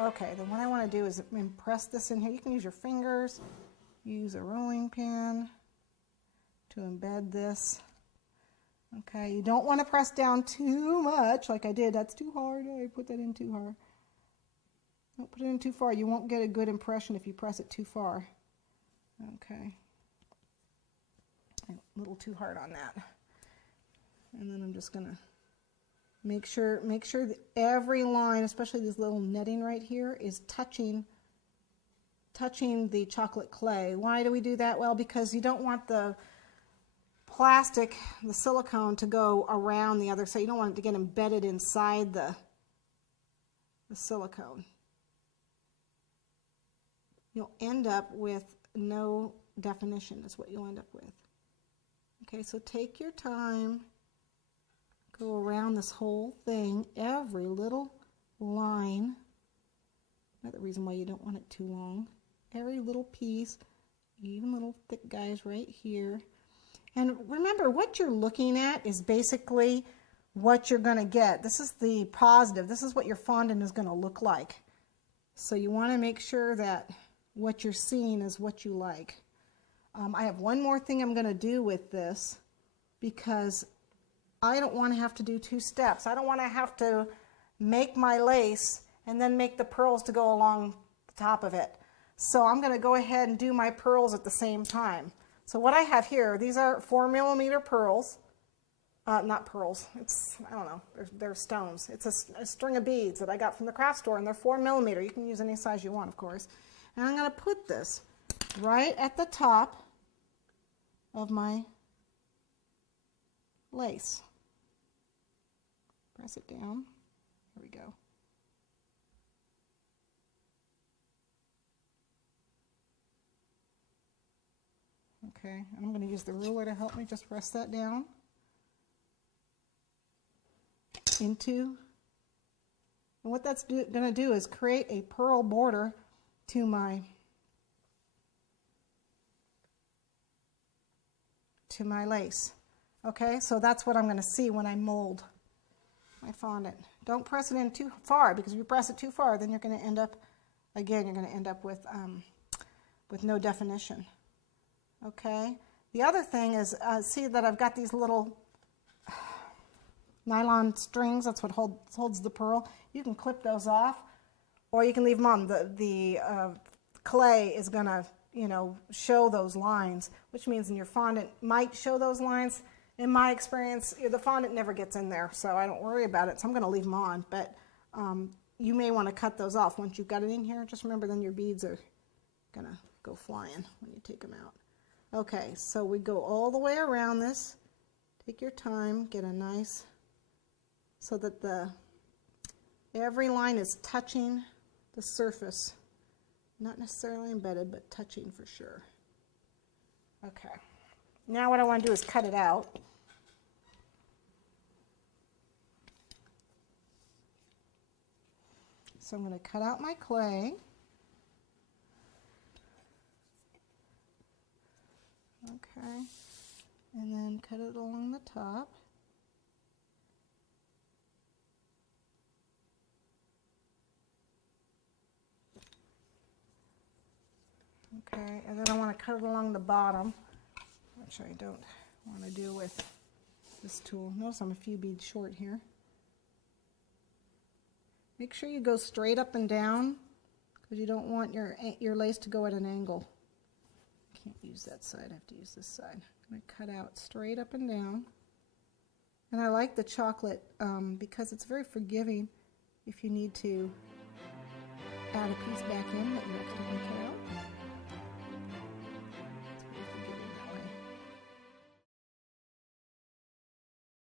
Okay, then what I want to do is impress this in here. You can use your fingers, use a rolling pin to embed this. Okay, you don't want to press down too much like I did. That's too hard. I put that in too hard. Don't put it in too far. You won't get a good impression if you press it too far. Okay. A little too hard on that. And then I'm just going to make sure that every line, especially this little netting right here, is touching the chocolate clay. Why do we do that? Well, because you don't want the plastic, the silicone, to go around the other side. You don't want it to get embedded inside the silicone. You'll end up with no definition is what you'll end up with. Okay, so take your time, go around this whole thing, every little line. Another reason why you don't want it too long. Every little piece, even little thick guys right here. And remember, what you're looking at is basically what you're going to get. This is the positive. This is what your fondant is going to look like. So you want to make sure that what you're seeing is what you like. I have one more thing I'm going to do with this because I don't want to have to do two steps. I don't want to have to make my lace and then make the pearls to go along the top of it. So I'm going to go ahead and do my pearls at the same time. So what I have here, these are 4mm pearls. Not pearls, I don't know, they're stones. It's a string of beads that I got from the craft store, and they're 4mm. You can use any size you want, of course. And I'm going to put this right at the top of my lace. Press it down. There we go. Okay, and I'm going to use the ruler to help me just press that down into, and what that's going to do is create a pearl border to my lace. Okay, so that's what I'm going to see when I mold my fondant. Don't press it in too far, because if you press it too far, then you're going to end up, again, you're going to end up with no definition. Okay, the other thing is, see that I've got these little nylon strings. That's what holds the pearl. You can clip those off, or you can leave them on. The clay is going to, show those lines, which means in your fondant might show those lines. In my experience, the fondant never gets in there, so I don't worry about it. So I'm going to leave them on, but you may want to cut those off once you've got it in here. Just remember, then your beads are going to go flying when you take them out. Okay, so we go all the way around this. Take your time, get a nice, so that every line is touching the surface. Not necessarily embedded, but touching for sure. Okay, now what I want to do is cut it out. So I'm going to cut out my clay. Okay, and then cut it along the top. Okay, and then I want to cut it along the bottom, which I don't want to do with this tool. Notice I'm a few beads short here. Make sure you go straight up and down, because you don't want your lace to go at an angle. Can't use that side, I have to use this side. I'm going to cut out straight up and down. And I like the chocolate because it's very forgiving if you need to add a piece back in that you accidentally cut out.